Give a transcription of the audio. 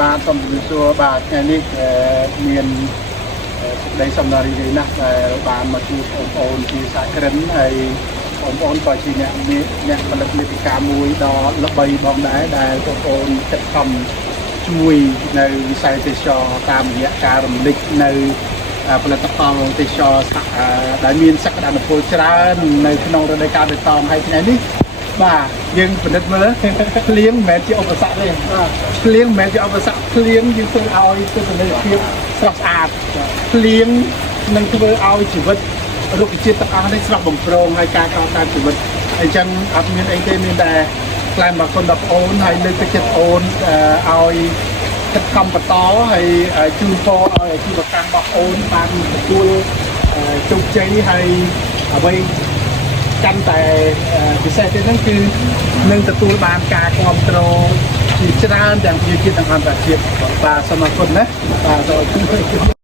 បាទសូមជម្រាបសួរបាទថ្ងៃនេះមានសេចក្តីសំណើរីណាស់ដែលបានមកជួបបងប្អូនជាសហគ្រិនហើយបងប្អូនក៏ជាអ្នកផលិតមាតិកាមួយដ៏ល្បីបងដែរដែលបងប្អូនខិតខំជួយនៅវិស័យទេសចរតាមរយៈការរំលេចនៅផលិតផលទេសចរដែលមានសក្តានុពលច្រើននៅក្នុងរដូវកាលបៃតងហើយថ្ងៃនេះបាទយើងពិនិត្យមើលភ្លៀងមិនមែនជាឧបសគ្គទេភ្លៀងមិនមែនជាឧបសគ្គភ្លៀងយើងធ្វើឲ្យទស្សនីយភាពស្រស់ស្អាតភ្លៀងនឹងធ្វើឲ្យជីវិតរុក្ខជាតិទាំងអស់នេះស្រស់បំព្រងហើយការកសាងជីវិតអញ្ចឹងអត់មានអីទេមានតែថ្លែងអំណរគុណដល់បងអូនហើយលើកទឹកចិត្តអូនឲ្យខិតខំបន្តហើយជូនពរឲ្យអាជីវកម្មរបស់អូនបានទទួលជោគជ័យហើយអ្វីកាន់តែពិសេសទៀតហ្នឹងគឺនឹងទទួលបានការគ្រប់គ្រងជាច្រើនទាំងប្រជាជាតិទាំងអន្តរជាតិបាទសូមអរគុណណាបាទសូមអរគុណ